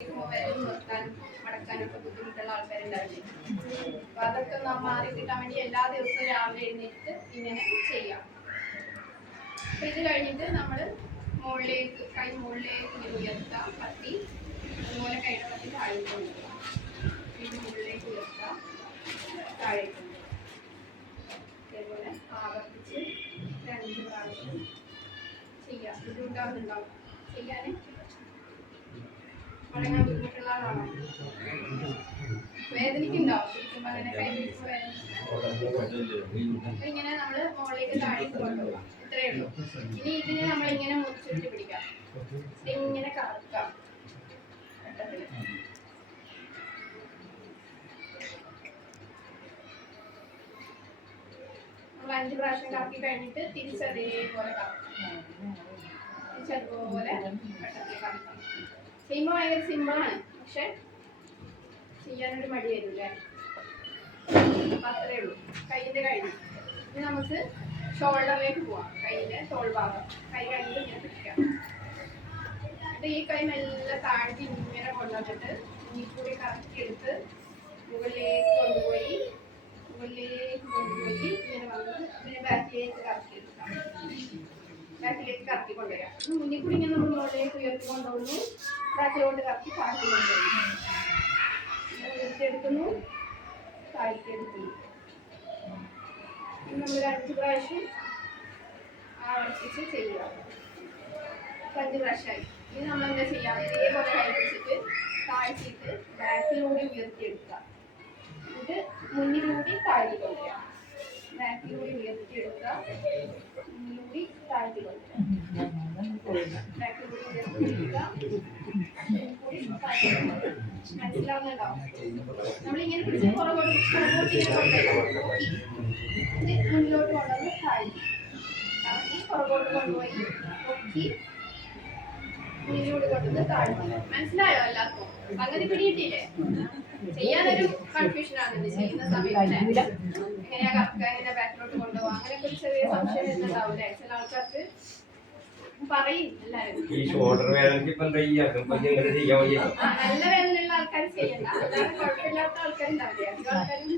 നിർത്താനും മടക്കാനൊക്കെ ബുദ്ധിമുട്ടുള്ള ആൾക്കാരുണ്ടാവില്ലേ. അപ്പൊ അതൊക്കെ മാറി കിട്ടാൻ വേണ്ടി എല്ലാ ദിവസവും രാവിലെ എഴുന്നേറ്റ് ഇങ്ങനെ ചെയ്യാം. അപ്പൊ ഇത് കഴിഞ്ഞിട്ട് നമ്മൾ മുകളിലേക്ക് കൈ മുകളിലേക്ക് ഇങ്ങനെ ഉയർത്താം, പത്തി അതുപോലെ കൈയുടെ പത്തി താഴേക്ക് കൊണ്ടുപോകാം. ഇത് മുകളിലേക്ക് ഉയർത്താം, താഴേക്ക് കൊണ്ടുപോകാം. അതേപോലെ ആവർത്തിച്ച് 2 പ്രാവശ്യം ചെയ്യാം. ബുദ്ധിമുട്ടാവുന്നുണ്ടാവും ചെയ്യാൻ? മടങ്ങാൻ ബുദ്ധിമുട്ടുള്ള ആളാണോ? വേദനിക്കുണ്ടാവും ശരിക്കും അങ്ങനെ കൈ പിടിച്ച് വേദന. ഇങ്ങനെ നമ്മൾ മുകളിലേക്ക് താഴേക്ക് കൊണ്ടുപോകാം. ഇത്രയേ ഉള്ളൂ. ഇനി ഇതിനെ നമ്മളിങ്ങനെ മുറിച്ചിട്ട് പിടിക്കാം. ഇങ്ങനെ കറക്കാം ഘട്ടത്തിൽ. നമ്മൾ 5 പ്രാവശ്യം കറക്കി കഴിഞ്ഞിട്ട് തിരിച്ചതേപോലെ കറക്കാം. തിരിച്ചതുപോലെ ഘട്ടത്തിൽ കറക്കാം. ചെയ്യുമ്പോൾ ഭയങ്കര സിമ്പിളാണ്, പക്ഷെ ചെയ്യാനൊരു മടി വരില്ലേ. അപ്പം അത്രേ ഉള്ളൂ. കൈയിൻ്റെ കഴിഞ്ഞു. ഇനി നമുക്ക് ഷോൾഡറിലേക്ക് പോവാം. കൈയിൻ്റെ തോൾ ഭാഗം കൈ കഴിഞ്ഞിട്ട് ഇങ്ങനെ പിടിക്കാം. എന്നിട്ട് ഈ കൈ മെല്ലെ താഴ്ത്തി ഇങ്ങനെ കൊണ്ടുവന്നിട്ട് ഈ കൂടി കറക്കിയെടുത്ത് മുകളിലേക്ക് കൊണ്ടുപോയി ഇങ്ങനെ വന്ന് ഇതിനെ ബാക്കിലേക്ക് കറക്കിയെടുക്കാം. ബാക്കിലേക്ക് കറക്കി കൊണ്ടുവരാം. മുന്നിൽ കൂടി ഇങ്ങനെ നമ്മൾ മുകളിലേക്ക് ഉയർത്തി കൊണ്ടുപോകുന്നു, ബാക്കിലോട്ട് കറക്കി താഴ്ത്തി കൊണ്ടുവരുന്നു. ഉയർത്തിയെടുക്കുന്നു, താഴ്ത്തിയെടുക്കുന്നു. നമ്മൾ 5 പ്രാവശ്യം ആവർത്തിച്ച് ചെയ്യുക. 5 പ്രാവശ്യമായി. ഇനി നമ്മൾ എന്താ ചെയ്യുക? ഇതേപോലെ കൈ പിടിച്ചിട്ട് താഴ്ത്തിയിട്ട് ബാക്കിലൂടെ ഉയർത്തിയെടുക്കുക. എന്നിട്ട് മുന്നിലൂടെ താഴ്ത്തി കൊണ്ടുവരിക. ബാക്കിലൂടെ ഉയർത്തിയെടുക്കുക, മുന്നിലൂടെ താഴ്ത്തി കൊണ്ടുവരിക. ബാക്കിലൂടെ ഉയർത്തിയെടുക്കുക, മനസ്സിലാവുന്നുണ്ടാവും? നമ്മളിങ്ങനെ പിടിച്ച് പുറകോട്ട് ഇങ്ങനെ കൊണ്ടുപോയി മുന്നിലോട്ട് കൊണ്ടുവന്ന് താഴ്ത്തി കറക്കി പുറകോട്ട് കൊണ്ടുപോയി പൊക്കി മുന്നിലൂടെ കൊണ്ടുവന്ന് താഴ്ത്തി. മനസ്സിലായോ എല്ലാവർക്കും? അങ്ങനെ പിടിയിട്ടില്ലേ? ചെയ്യാനൊരു കൺഫ്യൂഷൻ ആകുന്നുണ്ട് ചെയ്യുന്ന സമയത്ത്. എങ്ങനെയാ കറക്ക, എങ്ങനെ ബാക്കിലോട്ട് കൊണ്ടുപോകാം, അങ്ങനെയൊക്കെ ഒരു ചെറിയ സംശയം വരുന്നുണ്ടാവില്ലേ ചില ആൾക്കാർക്ക്. പറയും എല്ലാവരും. നല്ല വേദനയുള്ള ആൾക്കാർ ചെയ്യണ്ട, അല്ലാതെ കുഴപ്പമില്ലാത്ത ആൾക്കാരുണ്ടാവില്ലേ? അധികം ആൾക്കാരും